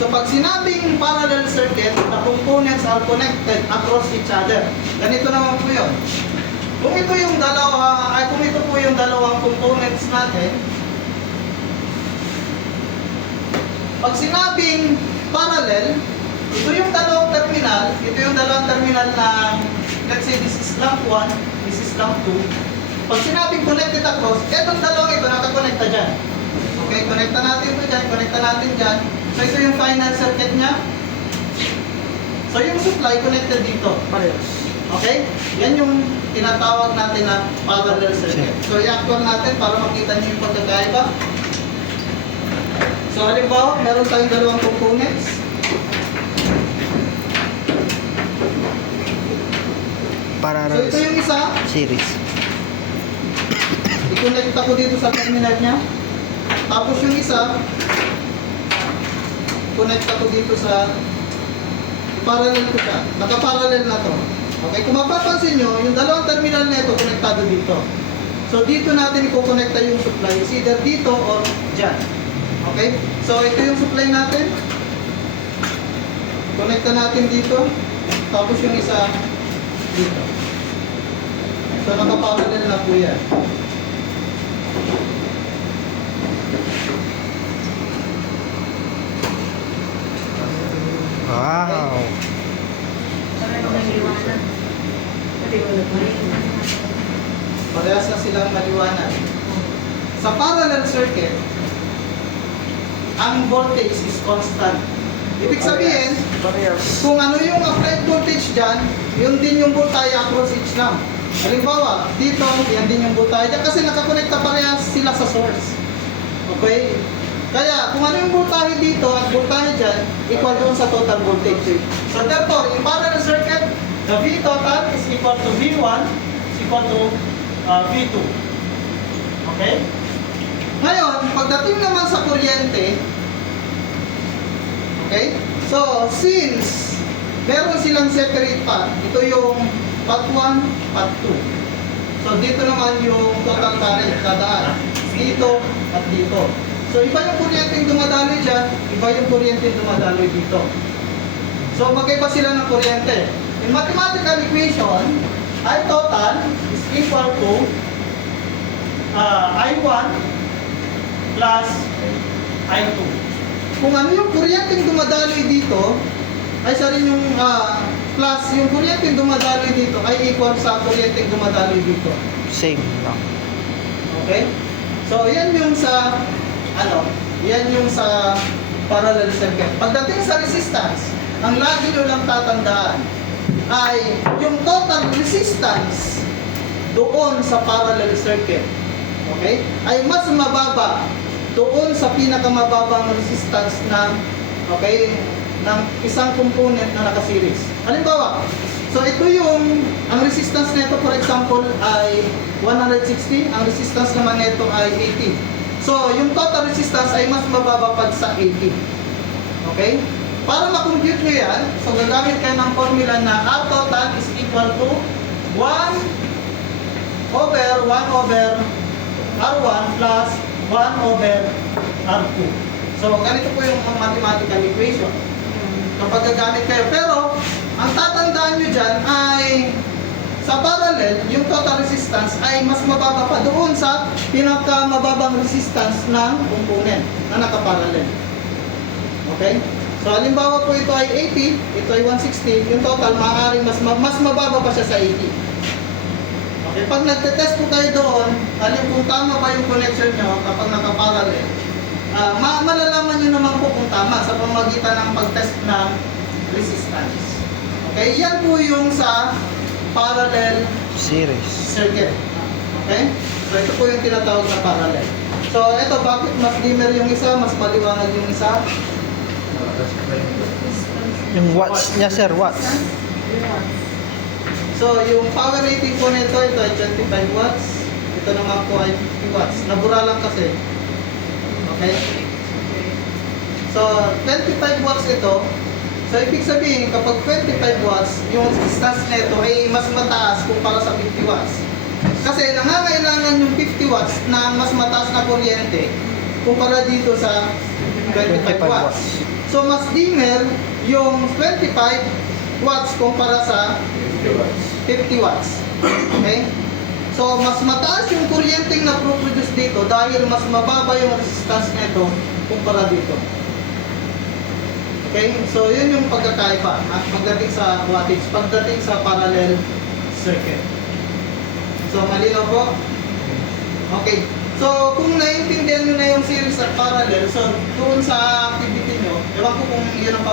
So pag sinabing parallel circuit, the components are connected across each other. Ganito naman po yun. Kung ito yung kung ito po yung dalawang components natin, pag sinabing parallel, ito yung dalawang terminal ng, let's say this is lamp 1, this is lamp 2. Pag sinabing connected across, itong dalawang ito nakakonekta dyan. Okay, connecta natin ito dyan, connecta natin dyan. So ito yung final circuit niya. So yung supply connected dito. Okay? Yan yung tinatawag natin na parallel circuit. So i-actual natin para makita niyo yung pagkakaiba. So halimbawa, meron tayong dalawang components. So ito yung isa. Series. I-connect ako dito sa terminal niya. Tapos yung isa, connect ako dito sa parallel ko siya. Naka-parallel na to. Okay, kung mapapansin nyo, yung dalawang terminal na ito konektado dito. So dito natin i-connecta yung supply. It's either dito or dyan. Okay, so ito yung supply natin. Connecta natin dito. Tapos yung isa dito. So naka-parallel na po yan. Wow. Parehas na silang maliwanag. Sa parallel circuit, ang voltage is constant. Ibig sabihin, kung ano yung applied voltage dyan, yun din yung voltage across each lamp. Halimbawa, dito, yan din yung voltage dyan kasi nakakonekta parehas sila sa source. Okay? Kaya, kung ano yung voltage dito at voltage dyan, equal doon sa total voltage. So therefore, in parallel circuit, the V total is equal to V1 is equal to V2. Okay? Ngayon, pagdating naman sa kuryente, okay? So, since meron silang separate path, ito yung path 1, path 2. So, dito naman yung total current dadaan. Dito at dito. So, iba yung kuryenteng dumadaloy dyan, iba yung kuryenteng dumadaloy dito. So, magkaiba sila ng kuryente. In mathematical equation, I total is equal to I1 plus I2. Kung ano yung kuryenteng dumadaloy dito, ay sa rin yung plus yung kuryenteng dumadaloy dito ay equal sa kuryenteng dumadaloy dito. Same lang. Okay? So, yan yung sa yan yung sa parallel circuit. Pagdating sa resistance, ang lagi nyo lang tatandaan ay yung total resistance doon sa parallel circuit, okay, ay mas mababa doon sa pinakamababang resistance ng ng isang component na naka-series. Halimbawa, so ito yung ang resistance nito, for example, ay 160, ang resistance naman nito ay 80. So, yung total resistance ay mas mababa pa sa 80. Okay? Para ma-compute nyo yan, so gagamit kayo ng formula na R total is equal to 1 over R1 plus 1 over R2. So, ganito po yung mathematical equation kapag gagamit kayo. Pero, ang tatandaan nyo dyan ay sa parallel, yung total resistance ay mas mababa pa doon sa pinakamababang resistance ng component na nakaparallel. Okay? So, halimbawa po ito ay 80, ito ay 160, yung total maaaring mas mababa pa siya sa 80. Okay? Pag nagtetest po kayo doon, alam kung tama ba yung connection nyo kapag nakaparallel, malalaman nyo naman po kung tama sa pamamagitan ng pag-test ng resistance. Okay? Yan po yung sa parallel Series. circuit. Okay? So, ito po yung tinatawag na parallel. So, ito, bakit mas dimmer yung isa, mas maliwanag yung isa? Yung watts niya, sir, watts. So, yung power rating po nito, ito ay 25 watts. Ito naman po ay 50 watts. Nabura lang kasi. Okay? So, 25 watts ito. So, ibig sabihin, kapag 25 watts, yung resistance nito ay mas mataas kumpara sa 50 watts. Kasi nangangailangan yung 50 watts na mas mataas na kuryente kumpara dito sa 25 watts. So mas dimmer yung 25 watts kumpara sa 50 watts. Okay? So mas mataas yung kuryenteng na produce dito dahil mas mababa yung resistance nito kumpara dito. Okay? So yun yung pagkakaiba pagdating sa wattage, pagdating sa parallel circuit. So malinaw po? Okay. So kung naiintindihan nyo na yung series at parallel, so doon sa activity nyo, ewan ko kung yun ang